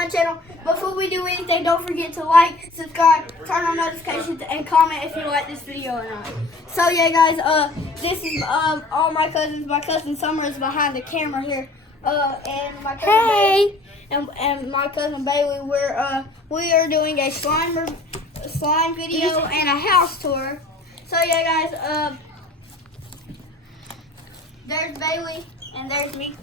my channel. Before we do anything, don't forget to like, subscribe, turn on notifications, and comment if you like this video or not. So yeah, guys, this is all my cousins. My cousin Summer is behind the camera here. And my cousin Bailey, and my cousin Bailey, we are doing a slime video and a house tour. So yeah, guys, there's Bailey and there's me.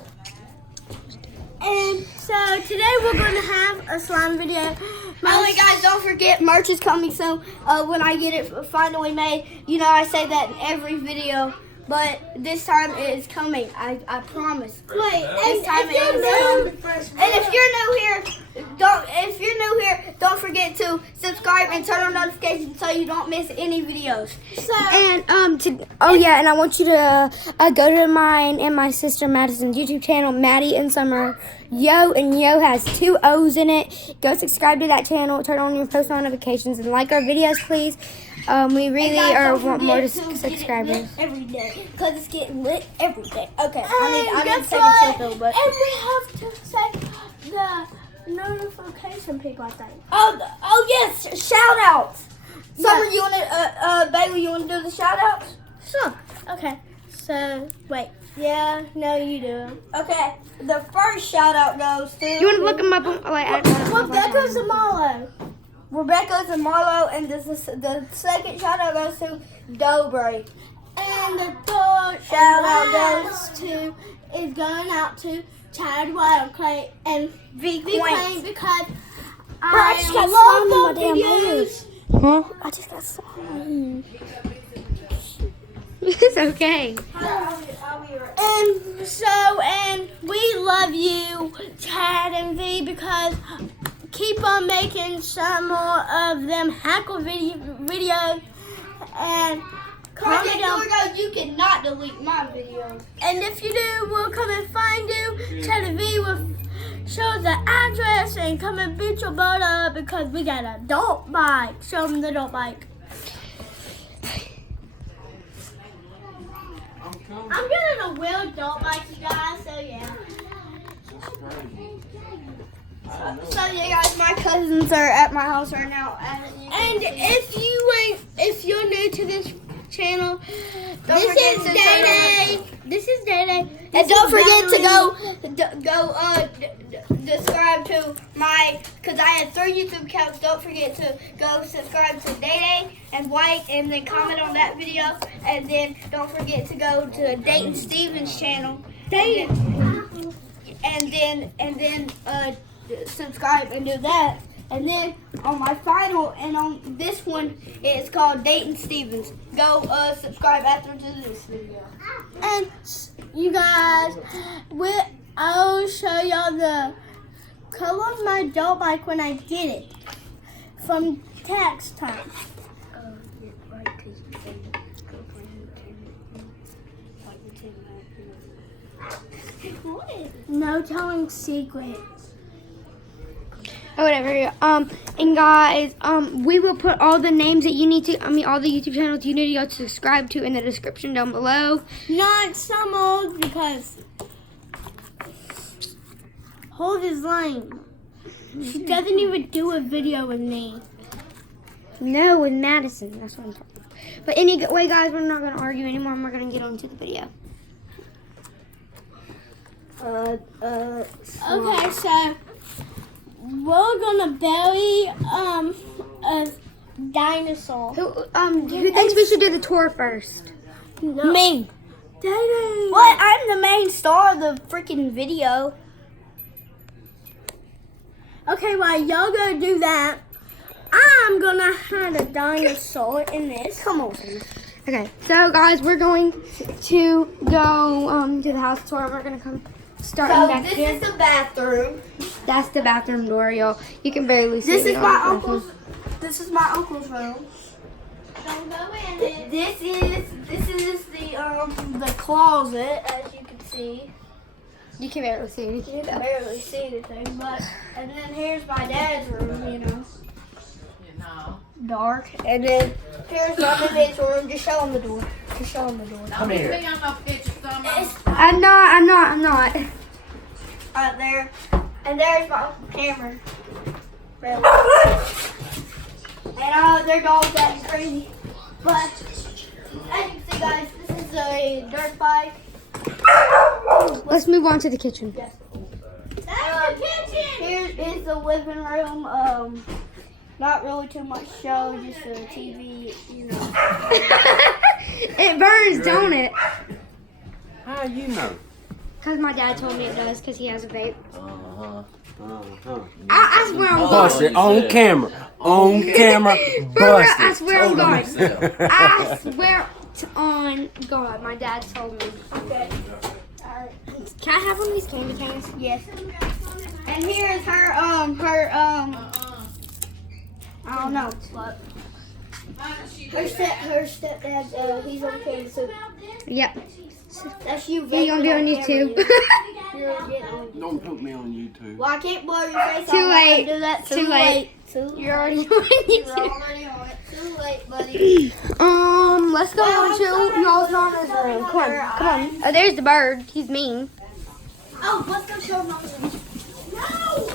And so today we're going to have a slime video. By the way, guys, don't forget merch is coming soon. When I get it finally made, you know I say that in every video, but this time it is coming. I promise. Wait, this time it is coming. And if you're new here, don't forget to subscribe and turn on notifications so you don't miss any videos. So and and I want you to go to mine and my sister Madison's YouTube channel, Maddie and Summer. Yo has 2 O's in it. Go subscribe to that channel, turn on your post notifications, and like our videos, please. We really want more subscribers. Every day, because it's getting lit every day. Okay, I need to take a chill pill, but and we have to say the notification people, I think. Oh yes, shout outs. Summer, you wanna Bailey, you wanna do the shout outs? Sure. Okay. So wait. Yeah, no, you do. Okay, the first shout out goes to You want to look them up? Rebecca Zamalo. Rebecca Zamalo, and the second shout out goes to Dobre. And the third shout out is going out to Chad Wildclay and V Queen because I love the videos. Huh? I just got slime. It's okay. And we love you, Chad and V, because keep on making some more of them hackle videos and comment down. You cannot delete my videos. And if you do, we'll come and find you. Chad and V will show the address and come and beat your butt up because we got a dirt bike. Show them the dirt bike. I'm getting a real dirt bike, you guys, so yeah. So yeah, guys, my cousins are at my house right now. And if you're new to this channel, this is Day Day. And don't forget to go subscribe to my, because I have 3 YouTube accounts. Don't forget to go subscribe to Day Day and White, and then comment on that video. And then don't forget to go to Dayton Stevens channel. And then subscribe and do that. And then on my final and on this one, it's called Dayton Stevens. Go subscribe after this video. And you guys, I'll show y'all the color of my dirt bike when I get it from tax time. No telling secrets. Or whatever. And guys, we will put all the names that you need to, all the YouTube channels you need to go subscribe to in the description down below. Not some old, because Hold is lame. She doesn't even do a video with me. No, with Madison. That's what I'm talking about. But anyway, guys, we're not going to argue anymore, and we're going to get on to the video. Okay, so we're gonna bury a dinosaur. Who thinks we should do the tour first? No. Me. Daddy. What? I'm the main star of the freaking video. Okay, while y'all go do that, I'm gonna have a dinosaur in this. Come on. Okay, so guys, we're going to go to the house tour. We're gonna come starting back here. This is the bathroom. That's the bathroom door, y'all. You can barely see This it is on my the uncle's. This is my uncle's room. Don't go in it. This is the closet, as you can see. You can barely see anything. You can barely see anything, but and then here's my dad's room, you know. Dark. And then here's my dad's room. Just show him the door. Just show him the door. Come here. I'm not. Right there. And there's my camera. And their dog's acting crazy. But as you can see, guys, this is a dirt bike. Let's move on to the kitchen. Yes. That's the kitchen. Here is the living room. Not really too much show, just a TV, you know. It burns, don't it? How you know? Because my dad told me it does, because he has a vape. Uh-huh. I swear I'm Bust God. it on camera. On camera. Bust I it. swear on God. I swear on God, my dad told me. Okay. Alright. Can I have one of these candy canes? Yes. And here's her, I don't know, but her stepdad, he's on camera too. Yep. That's you. You're going to be on YouTube. Don't put me on YouTube. Well, I can't blow your face Too off. I late. do that. Too late. You're already on You're YouTube. already on it. Too late, buddy. Let's go on to y'all's mama's room. Come on, come on. Oh, there's the bird. He's mean. Oh, let's go show mama. No!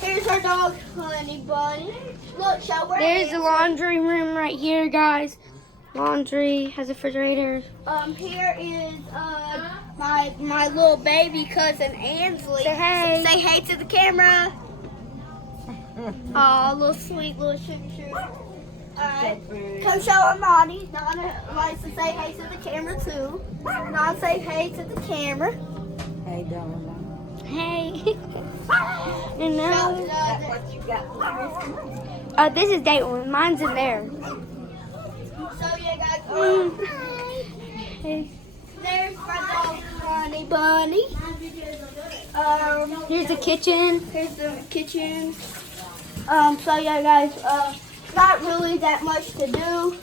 Here's our dog, Honey Bunny. Look, show her. There's the laundry room right here, guys. Laundry has a refrigerator. Here is my little baby cousin Ansley. Say hey. Say hey to the camera. Oh, little sweet little sugar. Alright. Come show her Monty. Donna likes to say hey to the camera too. Donna say hey to the camera. Hey. And now, So, this is date one. Mine's in there. yeah, guys. Hey. There's my dog, Honey Bunny. Here's the kitchen. Here's the kitchen. So yeah, guys. Not really that much to do.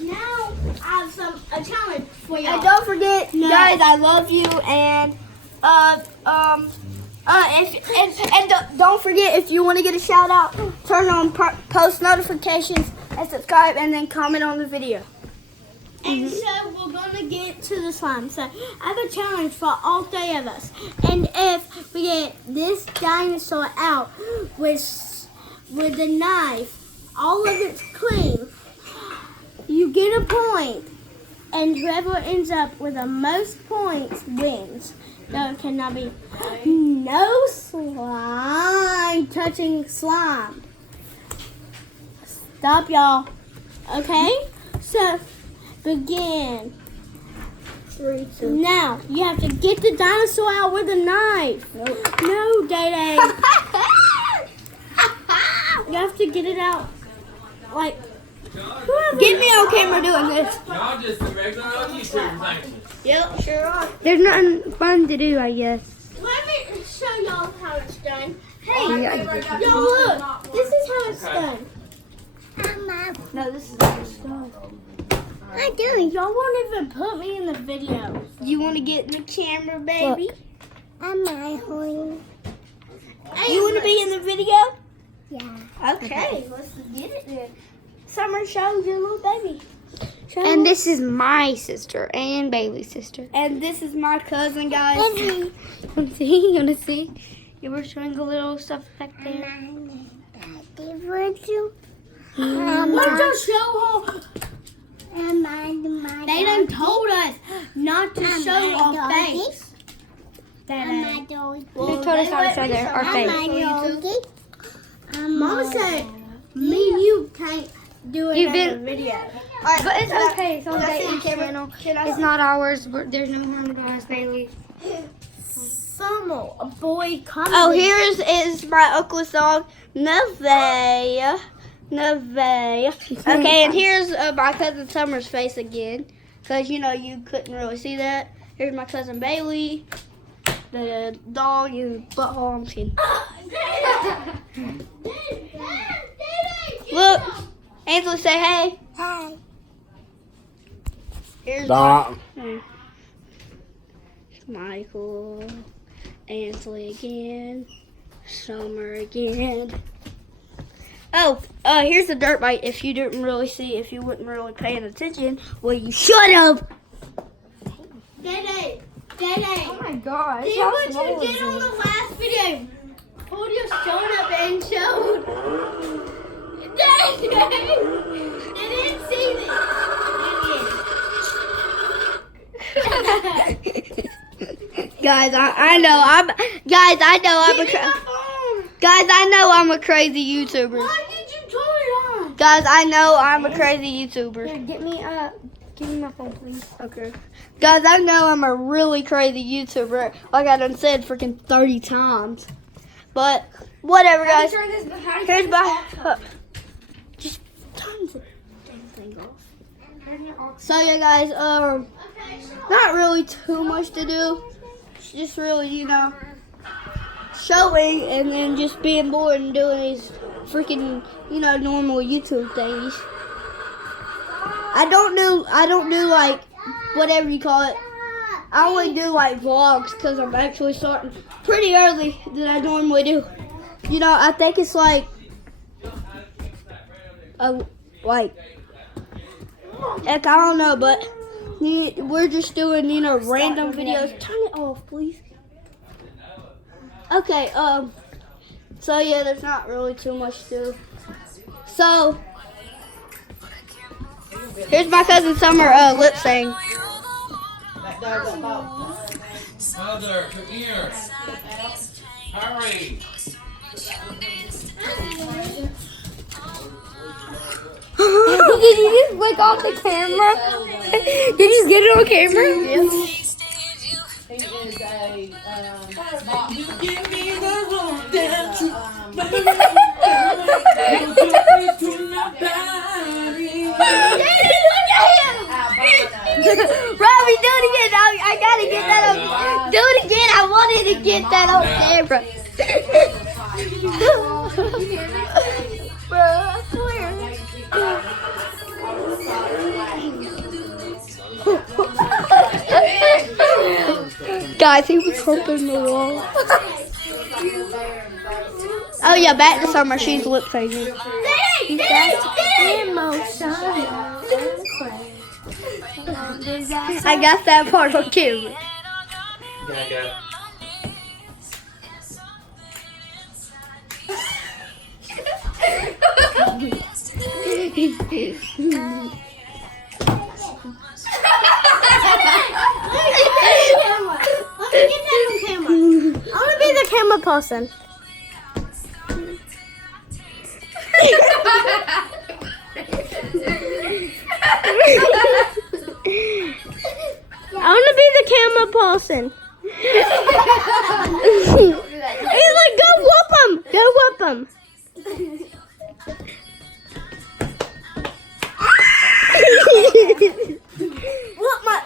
Now I have a challenge for y'all. And don't forget, guys, I love you. And don't forget, if you want to get a shout out, turn on post notifications and subscribe, and then comment on the video. And so we're gonna get to the slime. So I have a challenge for all 3 of us. And if we get this dinosaur out with the knife, all of it's clean, you get a point. And whoever ends up with the most points wins. There cannot be no slime touching slime. Stop, y'all. Okay? So begin. 3, 2. Now, you have to get the dinosaur out with a knife. Nope. No, Day-Day. You have to get it out. Like, Get me on camera doing this. Y'all just the regular old YouTubers, ain't you? Yep, sure are. There's nothing fun to do, I guess. let me show y'all how it's done. Yeah. Hey, y'all look. This is how it's done. No, this is not stuff. I do. Y'all won't even put me in the video. You want to get in the camera, baby? Am I home? You want to be in the video? Yeah. Okay, let's get it then. Summer shows your little baby. And this is my sister and Bailey's sister. And this is my cousin, guys. You wanna see? You wanna see? You were showing a little stuff back there. Let's just show her. They done told us not to show our face. They told us not to show our face. Mama said me and you can't do You've another been- video. But it's okay. It's on Can I see Bailey's the camera? channel. Can I It's see? not ours. There's no harm to us, Bailey. Summer, a boy coming. Oh, here is my uncle's dog, Nevaeh. Okay, and here's my cousin Summer's face again. Because, you know, you couldn't really see that. Here's my cousin Bailey. The dog is butthole. I'm kidding. Look. Angela, say hey. Hi. Here's Stop. Michael. Ansley again. Summer again. Oh, here's the dirt bike. If you didn't really see, if you weren't really paying attention, well, you should have. Day. Oh my gosh. See what you did on the last video. guys, I know I'm a guys, I know I'm a crazy YouTuber. Why did you turn it on? Guys, I know I'm a crazy YouTuber. Here, give me my phone, please. Okay. Guys, I know I'm a really crazy YouTuber. Like I done said freaking 30 times. But whatever, guys. Here's my. Just turn the damn thing off. So yeah, guys. Not really too much to do. It's just really, showing and then just being bored and doing these freaking, normal YouTube things. I don't do like whatever you call it. I only do like vlogs because I'm actually starting pretty early than I normally do. I think it's like I don't know, but we're just doing random videos. Turn it off, please. Okay, so yeah, there's not really too much to do. So here's my cousin Summer lip sync. Mother, come here. Hurry. Did you just flick off the camera? Did you just get it on camera? Yes. You give me the whole damn truth. Robbie, do it again. I gotta get that on. Do it again. I wanted to get that on camera. Bro, I swear. Guys, he was humping the wall. Oh yeah, back to Summer. She's lip syncing. I got that part on camera. I want to be the camera person. I want to be the camera person. He's like, go whoop him. Go whoop him.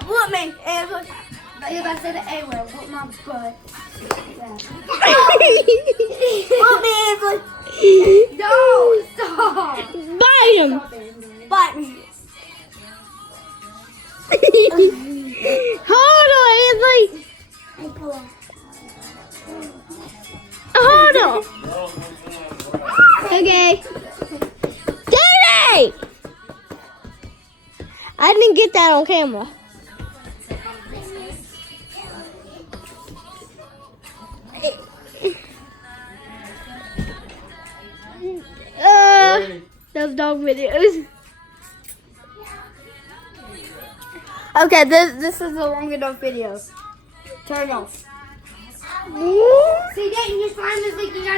Whoop me. If I said the A word, whoop my butt. Whoop me, Ansley. No, stop. Bite him. Bite me. Hold on, Ansley. Hold on. Okay. Daddy! I didn't get that on camera. Those dog videos. Okay, this is a long enough video. Turn off. See, Dayton, just find this leaking out.